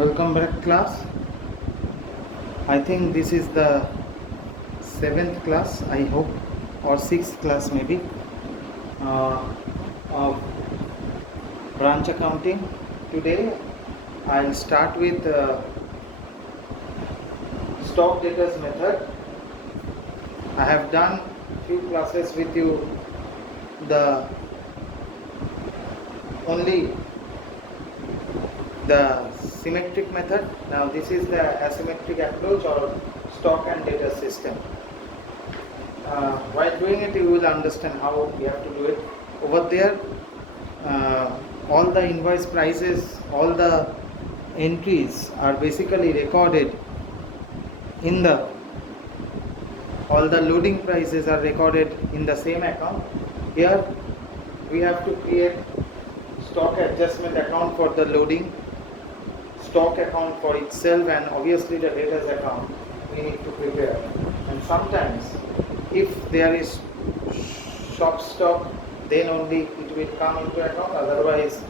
Welcome back, class. I think this is the 7th class, I hope, or 6th class maybe, of branch accounting. Today I'll start with stock debtors method. I have done few classes with you, the only the symmetric method. Now this is the asymmetric approach or stock and data system. While doing it, you will understand how you have to do it. Over there, all the invoice prices, all the entries are basically recorded in the, all the loading prices are recorded in the same account. Here we have to create stock adjustment account for the loading, stock account for itself, and obviously the debtors account we need to prepare. And sometimes if there is shop stock, then only it will come into account. Otherwise,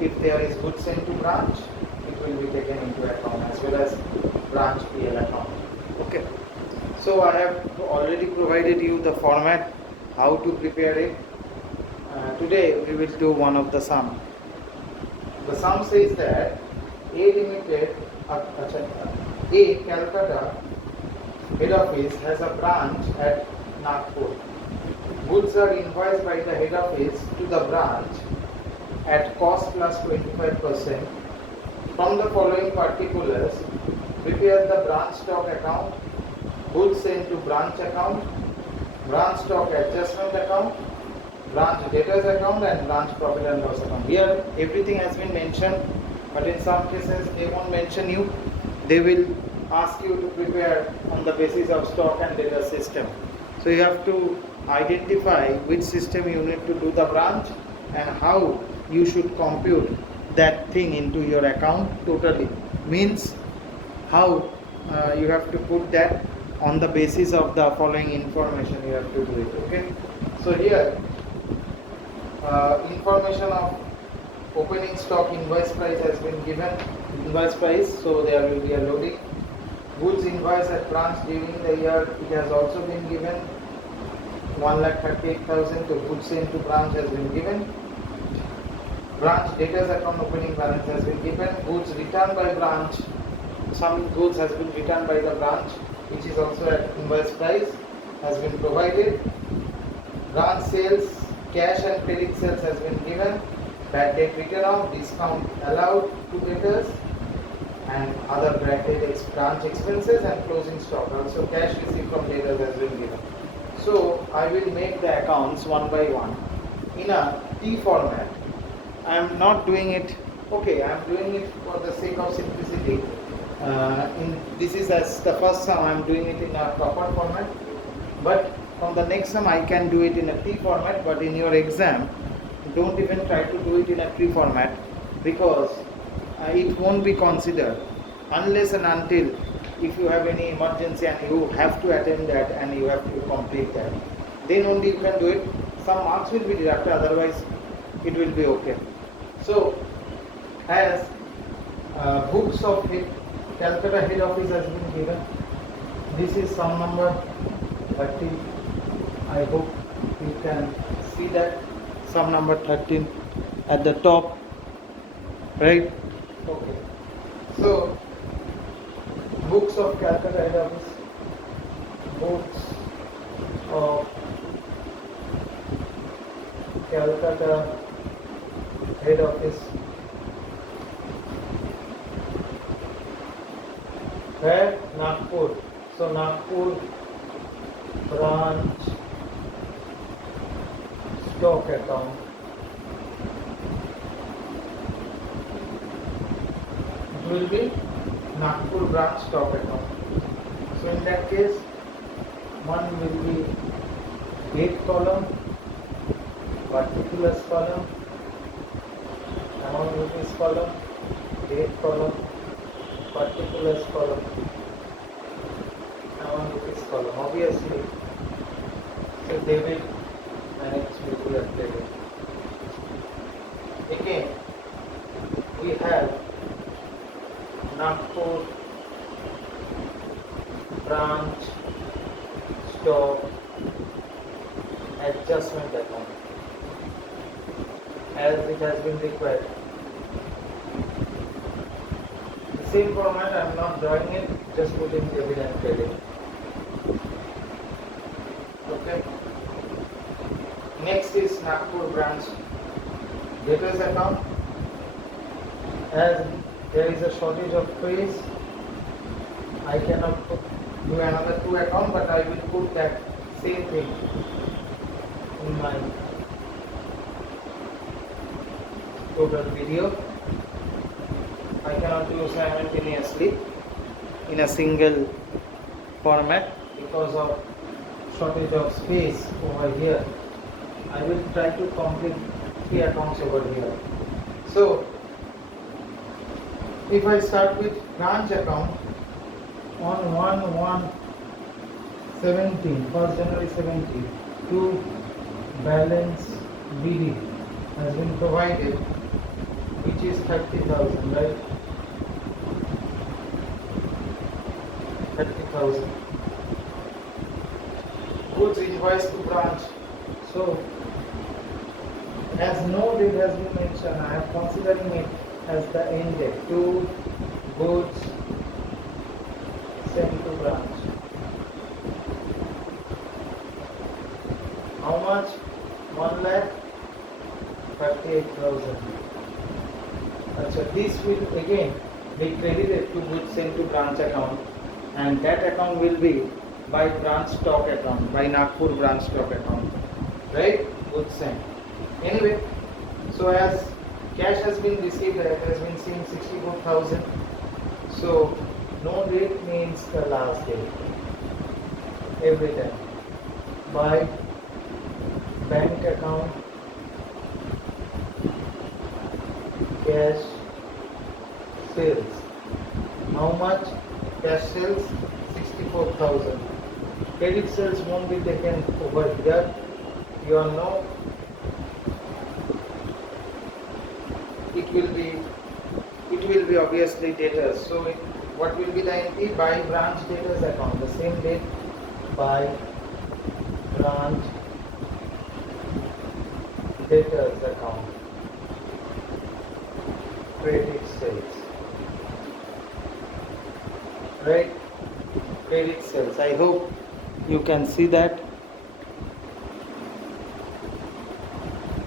if there is goods sent to branch, it will be taken into account, as well as branch PL account. Okay. So I have already provided you the format, how to prepare it. Today we will do one of the sum. The sum says that A Limited, A Calcutta head office has a branch at Nagpur. Goods are invoiced by the head office to the branch at cost plus 25%. From the following particulars, prepare the branch stock account, goods sent to branch account, branch stock adjustment account, branch debtors account, and branch profit and loss account. Here everything has been mentioned, but in some cases they won't mention you. They will ask you to prepare on the basis of stock and debtor system. So you have to identify which system you need to do the branch and how you should compute that thing into your account totally. Means how you have to put that on the basis of the following information you have to do it. Okay. So here information of opening stock invoice price has been given. Invoice price, so there will be a loading. Goods invoice at branch during the year, it has also been given. 1,38,000 to goods sent to branch has been given. Branch debtors account opening balance has been given. Goods returned by branch, some goods has been returned by the branch, which is also at invoice price, has been provided. Branch sales, cash and credit sales has been given. Bad debt written off, discount allowed to debtors, and other branch expenses and closing stock. Also cash received from debtors has been given. So I will make the accounts one by one in a T format. I am not doing it, okay, I am doing it for the sake of simplicity. This is as the first sum, I am doing it in a proper format, but from the next sum I can do it in a T format. But in your exam, don't even try to do it in a T format, because it won't be considered unless and until if you have any emergency and you have to attend that and you have to complete that, then only you can do it. Some marks will be deducted, otherwise it will be okay. So as books of Calcutta head office has been given, this is sum number 30. I hope you can see that sum number 13 at the top, right? Okay. So books of Calcutta head office, books of Calcutta head office, where Nagpur. So Nagpur branch stock account. It will be Nagpur branch stock account. So in that case, one will be date column, particulars column, amount rupees column, date column, particulars column, amount rupees column. Obviously, so debit manage regular debit. Again, we have Nagpur branch stock adjustment account as it has been required. The same format, I am not drawing it, just putting debit and credit. Okay. Next is Nagpur branch debtors account. As there is a shortage of space, I cannot do another two account, but I will put that same thing in my total video. I cannot do simultaneously in a single format because of shortage of space over here. I will try to complete 3 accounts over here. So if I start with branch account on 1/1/17, 1st January 17, to balance BD has been provided, which is 30,000, right? 30,000. Goods invoice to branch. So, as no date has been mentioned, I am considering it as the end date. 2 goods sent to branch. How much? 1,38,000. So this will again be credited to goods sent to branch account, and that account will be by branch stock account, by Nagpur branch stock account, right? Goods sent. Anyway, so as cash has been received, it has been seen 64,000. So no date means the last date every time. By bank account, cash sales. How much? Cash sales 64,000. Credit sales won't be taken over here. You all know it will be obviously debtors. So what will be the entry? By branch debtors account. The same date, by branch debtors account. Credit sales. Right? Credit sales. I hope you can see that.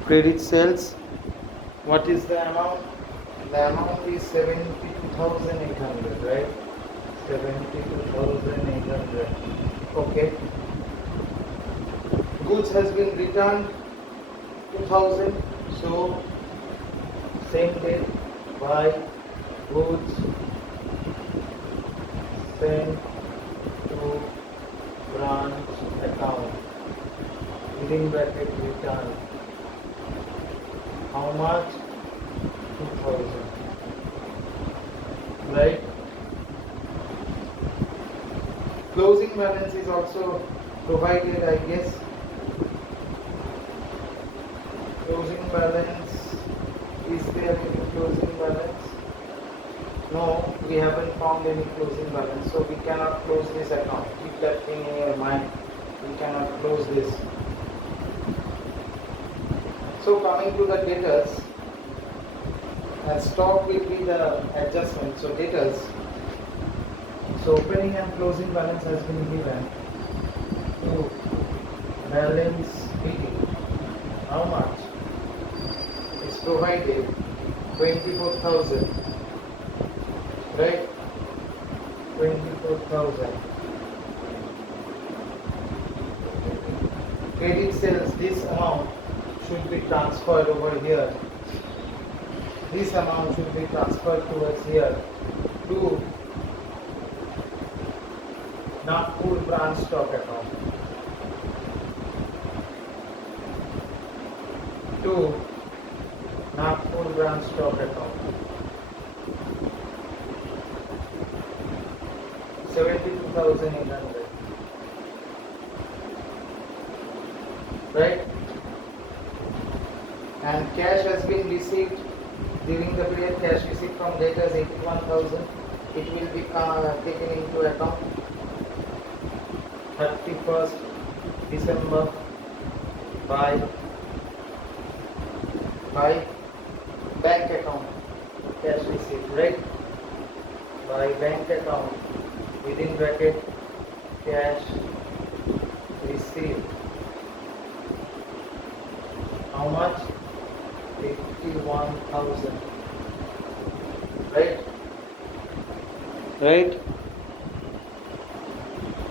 Credit sales. What is the amount? The amount is 72,800, right? 72,800. Okay. Goods has been returned 2,000. So same date, by goods sent to branch account, within bracket return. How much? 2,000. Right? Closing balance is also provided, I guess. Closing balance. Is there any closing balance? No, we haven't found any closing balance. So we cannot close this account. Keep that thing in your mind. We cannot close this. So coming to the debtors, and stock will be the adjustment. So debtors. So opening and closing balance has been given to balance BD. How much? It's provided 24,000. Right? 24,000. Credit sales, this amount should be transferred over here. This amount should be transferred towards here to Nagpur branch stock account. To Nagpur branch stock account. 72,800. Right? And cash has been received during the period. Cash received from debtors 81,000. it will be taken into account 31st December by bank account cash receipt, right? By bank account within bracket cash received. How much? 81,000. Right? Right?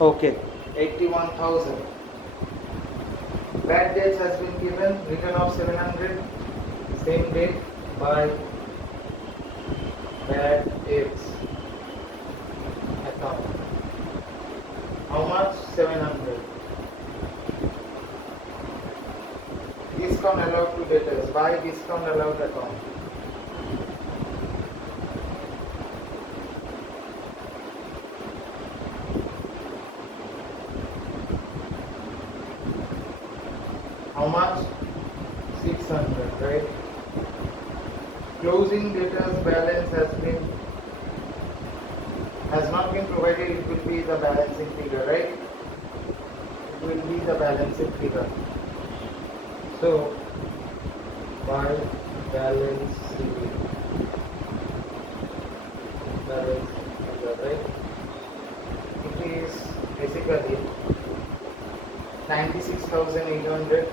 Okay. 81,000. Bad debts has been given. Return of 700. Same date by bad debts account. How much? 700. Discount allowed to debtors by discount allowed account. How much? 600, right? Closing debtors balance has not been provided. It will be the balancing figure, right? It will be the balancing figure. So by balance figure, right? It is basically 96,800.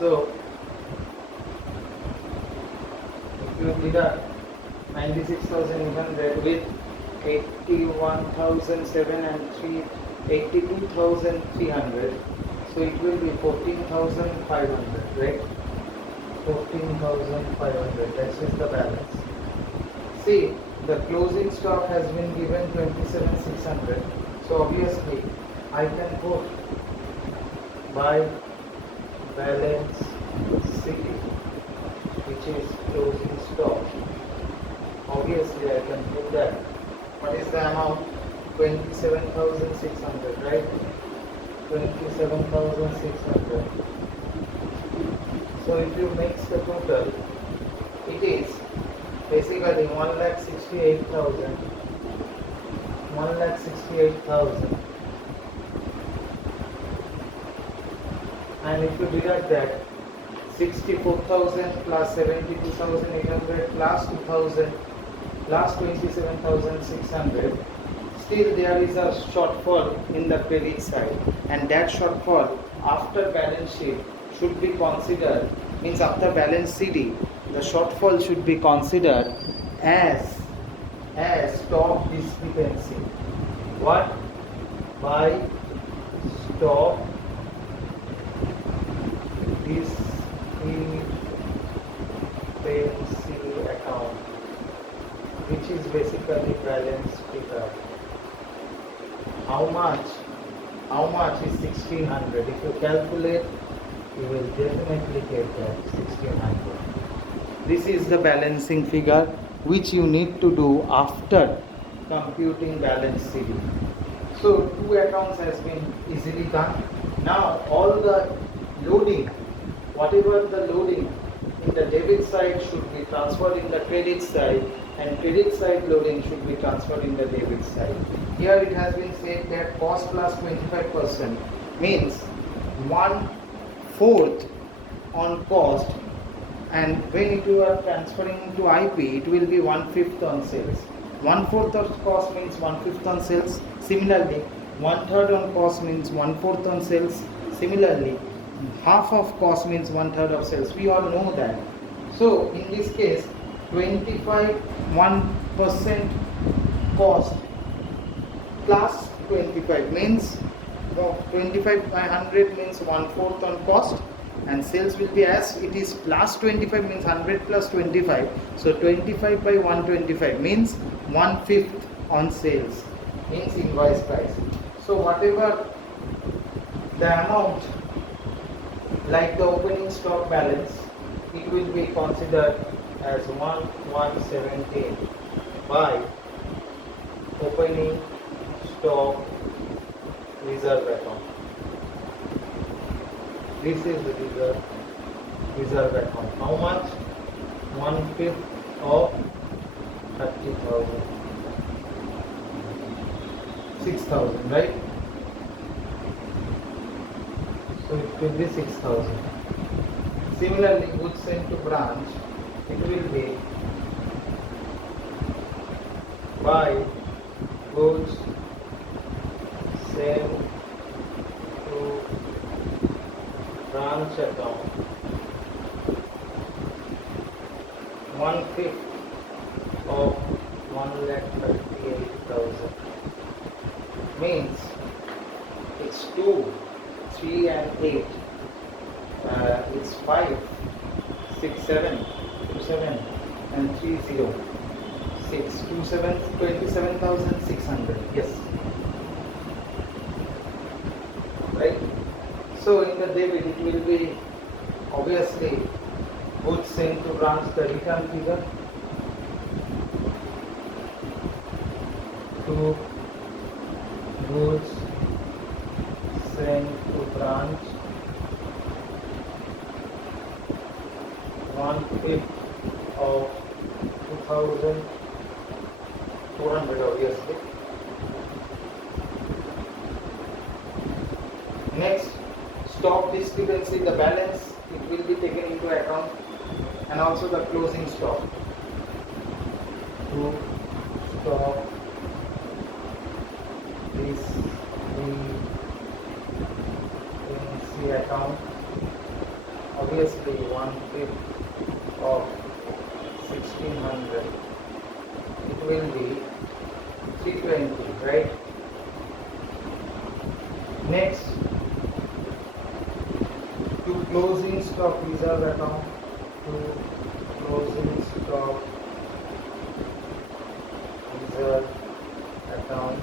So if you deduct 96,800 with 82,300, so it will be 14,500, right? 14,500, that is the balance. See, the closing stock has been given 27,600, so obviously I can put by balance sheet, which is closing stock. Obviously I can put that. What is the amount? 27,600, right? 27,600. So if you mix the total, it is basically 1,68,000. 1,68,000. And if you deduct that, 64,000 plus 72,800 plus 2,000 plus 27,600, still there is a shortfall in the credit side, and that shortfall after balance sheet should be considered, means after balance CD, the shortfall should be considered as stock discrepancy. What? By stock discrepancy account, which is basically balance figure. How much is 1,600? If you calculate, you will definitely get that 1,600. This is the balancing figure which you need to do after computing balance CD. So two accounts has been easily done. Now all the loading, whatever the loading in the debit side should be transferred in the credit side, and credit side loading should be transferred in the debit side. Here it has been said that cost plus 25% means 1/4 on cost, and when you are transferring to IP, it will be 1/5 on sales. 1/4 of cost means 1/5 on sales. Similarly, 1/3 on cost means 1/4 on sales. Similarly, half of cost means 1/3 of sales. We all know that. So in this case, 1% cost plus 25 means 25 by 100 means 1/4 on cost, and sales will be as it is plus 25 means 100 plus 25. So 25 by 125 means 1/5 on sales, means invoice price. So whatever the amount, like the opening stock balance, it will be considered as 1,117 by opening stock reserve account. This is the reserve account. How much? 1/5 of 30,000. 6,000, right? So it will be 6,000. Similarly, goods sent to branch, it will be by goods sent to branch account 1/5 of 1,38,000. Means it's 2, 3 and 8. It's 5, 6, 7, 2, 7 and 3, 0. 6, 2, 7, 27,600. Yes. Right? So in the debit it will be obviously goods sent to branch, the return figure, to goods sent to branch 1/5 of 2,400 obviously. Next, stock discrepancy, the balance, it will be taken into account, and also the closing stock. To stock discrepancy account, obviously 1/5 of 1,600, it will be 320, right? Next, to closing stock reserve account, to closing stock reserve account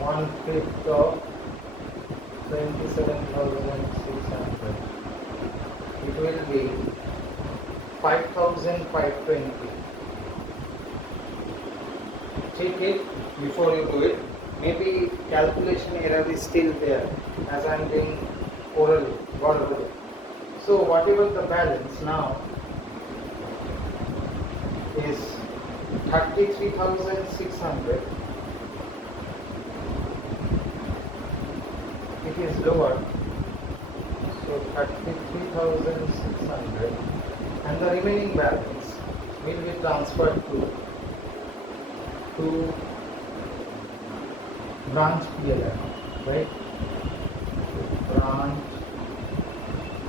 1/5 of 27,600, it will be 5,520. Check it before you do it. Maybe calculation error is still there as I am doing orally, verbally. So whatever the balance now is 33,600, it is lower, so 33,600, and the remaining balance will be transferred to branch PL account, right? Branch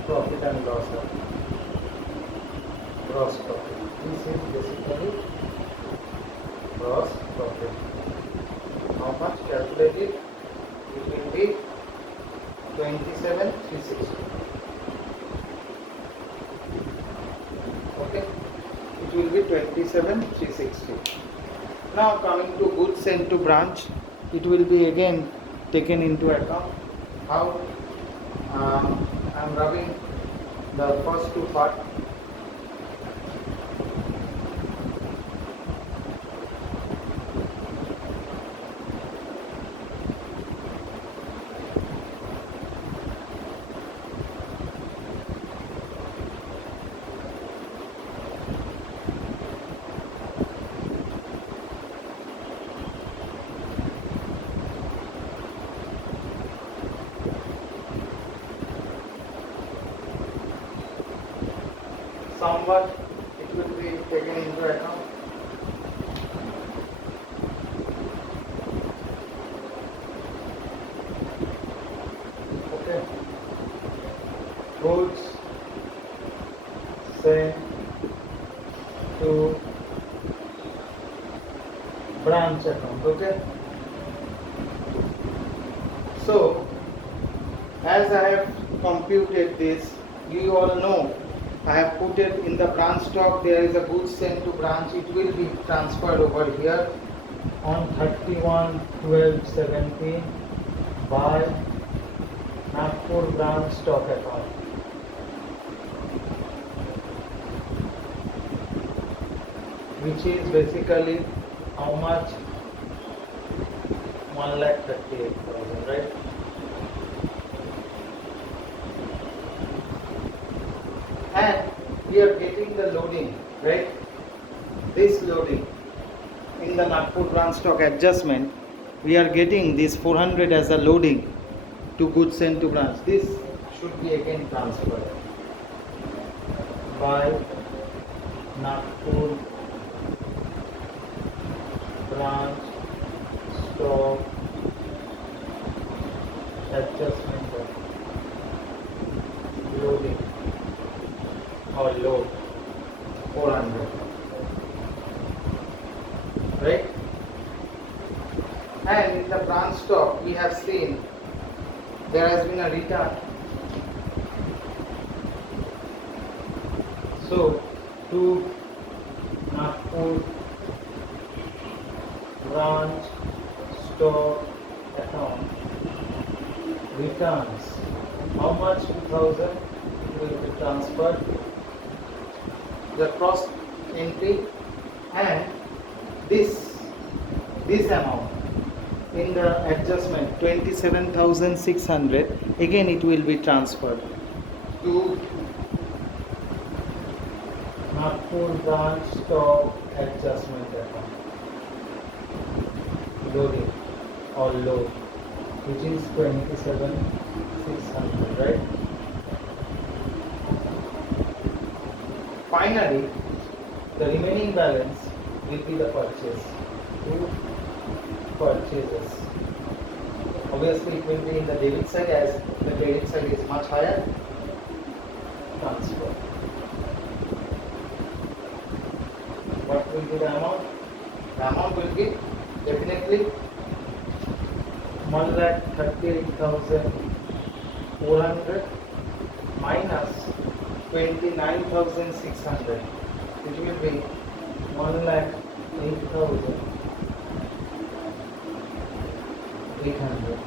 profit and loss account, gross profit. This is basically gross profit. How much calculated? It will be 27,360. Okay, it will be 27,360. Now coming to goods sent to branch, it will be again taken into account. How? I am rubbing the first two parts. Somewhat it will be taken into account. Okay. Goods sent to branch account. Okay. So as I have computed this, you all know I have put it in the branch stock. There is a goods sent to branch. It will be transferred over here on 31/12/17 by Nagpur branch stock account. Which is basically how much? 1,38,000, right? And we are getting getting the loading, right? This loading in the Nagpur branch stock adjustment, we are getting this 400 as a loading to goods sent to branch. This should be again transferred by Nagpur branch stock adjustment loading or load 400, right? And in the branch stock we have seen there has been a return. So to Nagpur branch stock account returns how much? 2000 will be transferred the cross entry, and this amount in the adjustment 27,600 again it will be transferred to Nagpur branch stock adjustment account loading or load, which is 27,600, right? Finally, the remaining balance will be the purchase. Two purchases. Obviously, it will be in the debit side as the credit side is much higher. Transfer. What will be the amount? The amount will be definitely 1,38,400 minus 29,600, which will be 1,08,800.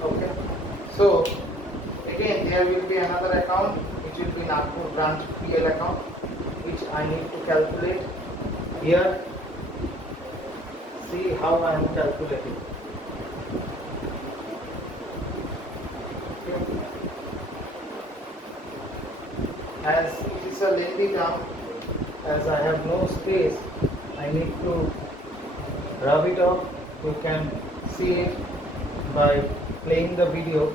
Okay. So again, there will be another account which will be Nagpur branch PL account, which I need to calculate here. See how I am calculating. As it is a lengthy term, as I have no space, I need to rub it off. You can see it by playing the video.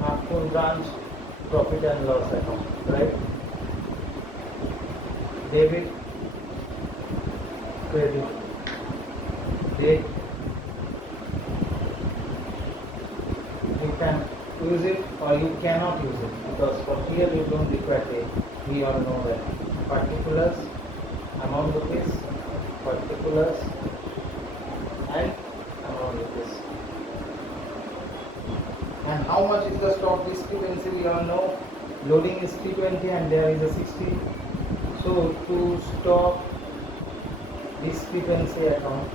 Nagpur branch profit and loss account, right? Debit, credit, date. You can use it or you cannot use it, because for here you don't require date. We all know that. Particulars, amount rupees, particulars, and amount rupees. And how much is the stock discrepancy? We all know loading is 320 and there is a 60. So to stock discrepancy account,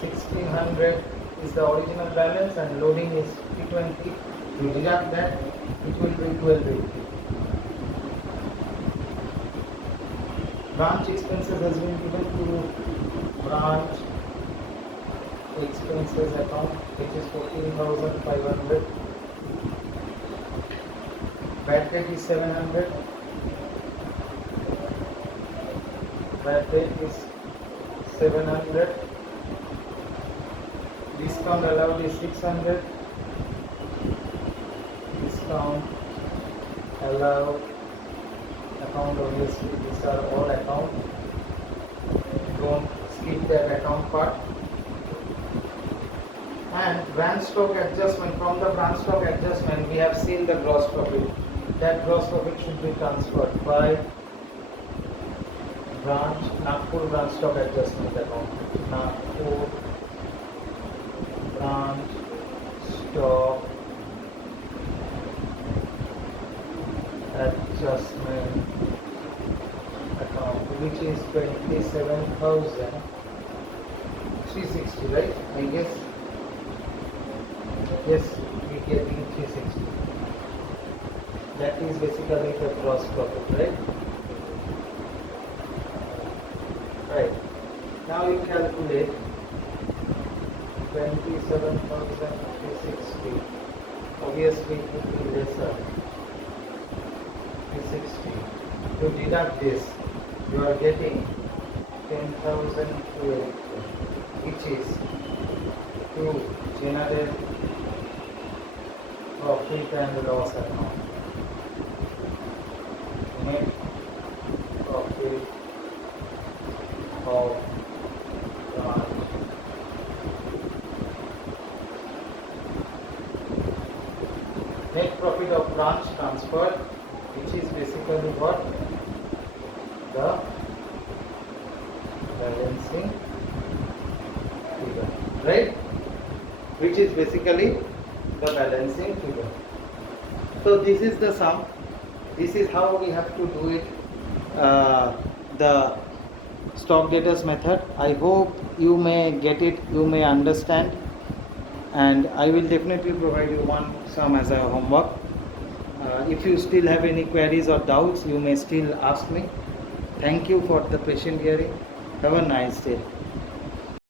$1,600 is the original balance and loading is 320. You deduct that, it will be 1280. Branch expenses has been given to branch expenses account, which is 14,500. Bad debt is 700. Bad debt is 700. Discount allowed is 600. Discount allowed account, obviously these are all account. Don't skip that account part. And branch stock adjustment, from the branch stock adjustment we have seen the gross profit. That gross profit should be transferred by Nagpur branch stock adjustment account. Nagpur branch stock adjustment account, which is 27,360, right? I guess. Yes, we are getting 360. That is basically the gross profit, right? Right. Now you calculate 27,360. Obviously it will be lesser. 360. To deduct this, you are getting 10,012, which is to generate profit and loss account. Net profit of branch. Net profit of branch transfer, which is basically what? The balancing figure, right? Which is basically the balancing figure. So this is the sum. This is how we have to do it. The stock debtors method. I hope you may get it, you may understand, and I will definitely provide you one sum as a homework. If you still have any queries or doubts, you may still ask me. Thank you for the patient hearing. Have a nice day.